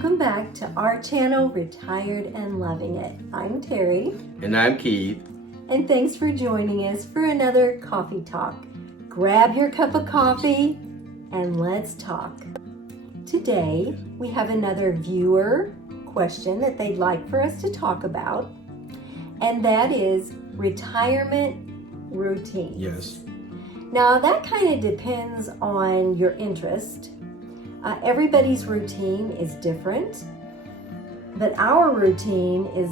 Welcome back to our channel, Retired and Loving It. I'm Terry. And I'm Keith. And thanks for joining us for another coffee talk. Grab your cup of coffee and let's talk. Today, we have another viewer question that they'd like for us to talk about, and that is retirement routine. Yes. Now, that kind of depends on your interest. Everybody's routine is different, but our routine is,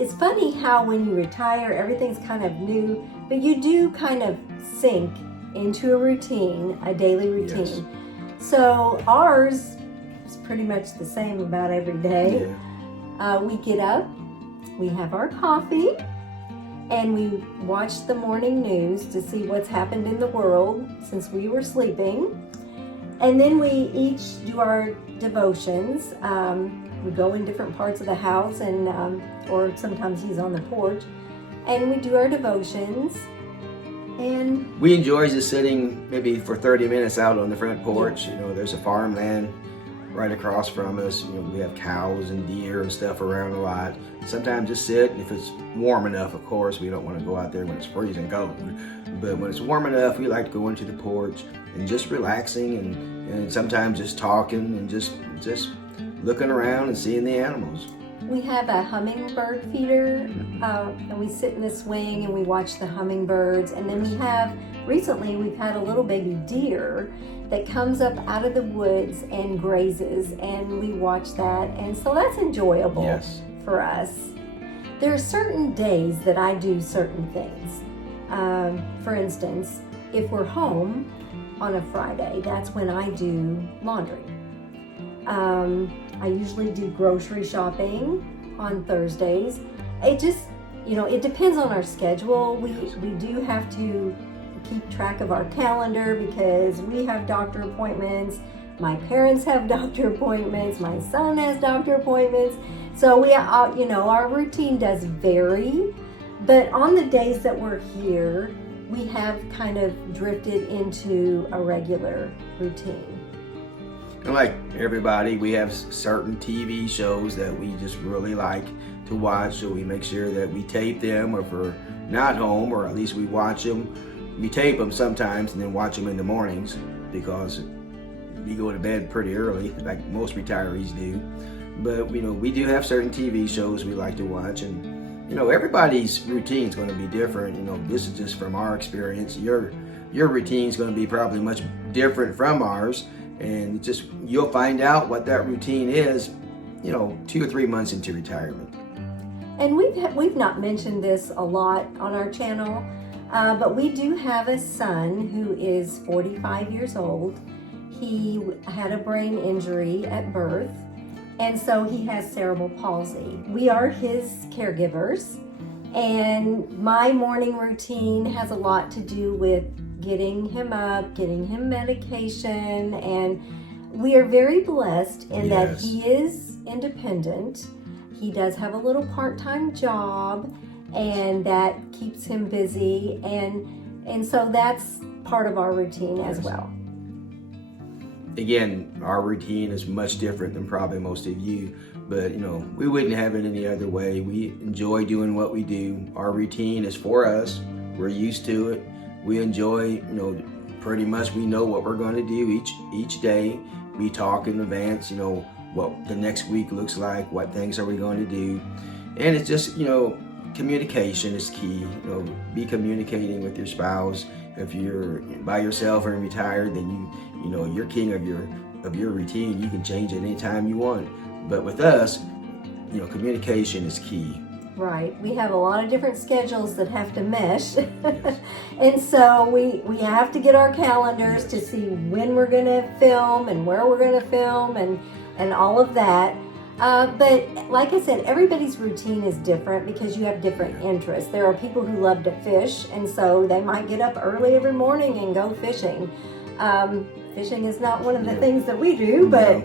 it's funny how when you retire, everything's kind of new, but you do kind of sink into a routine, a daily routine. Yes. So ours is pretty much the same about every day. Yeah. We get up, we have our coffee, and we watch the morning news to see what's happened in the world since we were sleeping. And then we each do our devotions. We go in different parts of the house, and or sometimes he's on the porch, and we do our devotions. And we enjoy just sitting maybe for 30 minutes out on the front porch. You know, there's a farmland right across from us. You know, we have cows and deer and stuff around a lot. Sometimes just sit, if it's warm enough, of course. We don't want to go out there when it's freezing cold. But when it's warm enough, we like to go into the porch and just relaxing and sometimes just talking and just looking around and seeing the animals. We have a hummingbird feeder, and we sit in the swing and we watch the hummingbirds. And then recently we've had a little baby deer that comes up out of the woods and grazes, and we watch that. And so that's enjoyable. Yes. For us. There are certain days that I do certain things. For instance, if we're home on a Friday, that's when I do laundry. I usually do grocery shopping on Thursdays. It just, it depends on our schedule. We do have to keep track of our calendar because we have doctor appointments. My parents have doctor appointments. My son has doctor appointments. So we, our routine does vary. But on the days that we're here, we have kind of drifted into a regular routine. And like everybody, we have certain TV shows that we just really like to watch, so we make sure that we tape them, or if we're not home, or at least we watch them. We tape them sometimes and then watch them in the mornings because we go to bed pretty early, like most retirees do. But we do have certain TV shows we like to watch, and everybody's routine is going to be different. This is just from our experience. Your routine is going to be probably much different from ours, and you'll find out what that routine is 2 or 3 months into retirement. And we've not mentioned this a lot on our channel, but we do have a son who is 45 years old. He had a brain injury at birth, and so he has cerebral palsy. We are his caregivers, and my morning routine has a lot to do with getting him up, getting him medication, and we are very blessed in that he is independent. He does have a little part-time job, and that keeps him busy, and so that's part of our routine as well. Again, our routine is much different than probably most of you, but we wouldn't have it any other way. We enjoy doing what we do. Our routine is for us. We're used to it. We enjoy, pretty much we know what we're going to do each day. We talk in advance, what the next week looks like, what things are we going to do. And it's just, communication is key. Be communicating with your spouse. If you're by yourself and retired, then you're king of your routine. You can change it anytime you want. But with us, communication is key. Right. We have a lot of different schedules that have to mesh. And so we have to get our calendars to see when we're going to film and where we're going to film and all of that. But like I said, everybody's routine is different because you have different interests. There are people who love to fish, and so they might get up early every morning and go fishing. Fishing is not one of the things that we do, but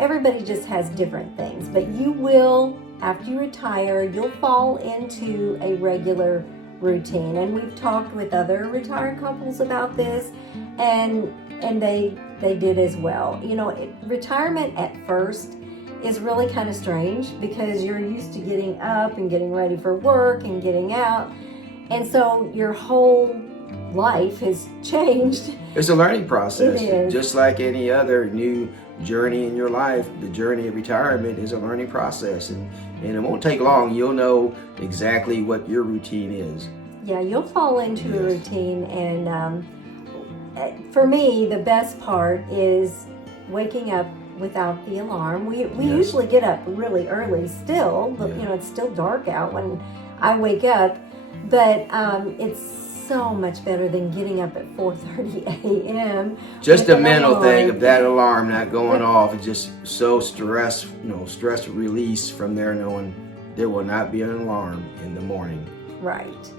everybody just has different things. But you will, after you retire, you'll fall into a regular routine. And we've talked with other retired couples about this, and they did as well. You know, retirement at first is really kind of strange because you're used to getting up and getting ready for work and getting out, and so your whole life has changed. It's a learning process. It is. Just like any other new journey in your life, the journey of retirement is a learning process, and it won't take long. You'll know exactly what your routine is. Yeah, you'll fall into a Yes. routine, and for me, the best part is waking up without the alarm. We Yes. usually get up really early still, but Yeah. you know, it's still dark out when I wake up, but it's so much better than getting up at 4:30 a.m. Just with a an mental thing alarm. of that alarm not going off. It's just so stress release from there, knowing there will not be an alarm in the morning. Right.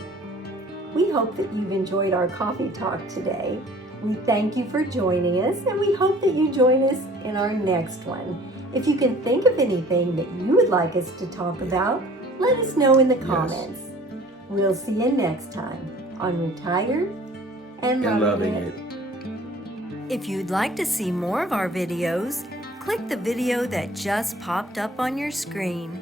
We hope that you've enjoyed our coffee talk today. We thank you for joining us, and we hope that you join us in our next one. If you can think of anything that you would like us to talk about, let us know in the comments. We'll see you next time on Retired and Loving It. If you'd like to see more of our videos, click the video that just popped up on your screen.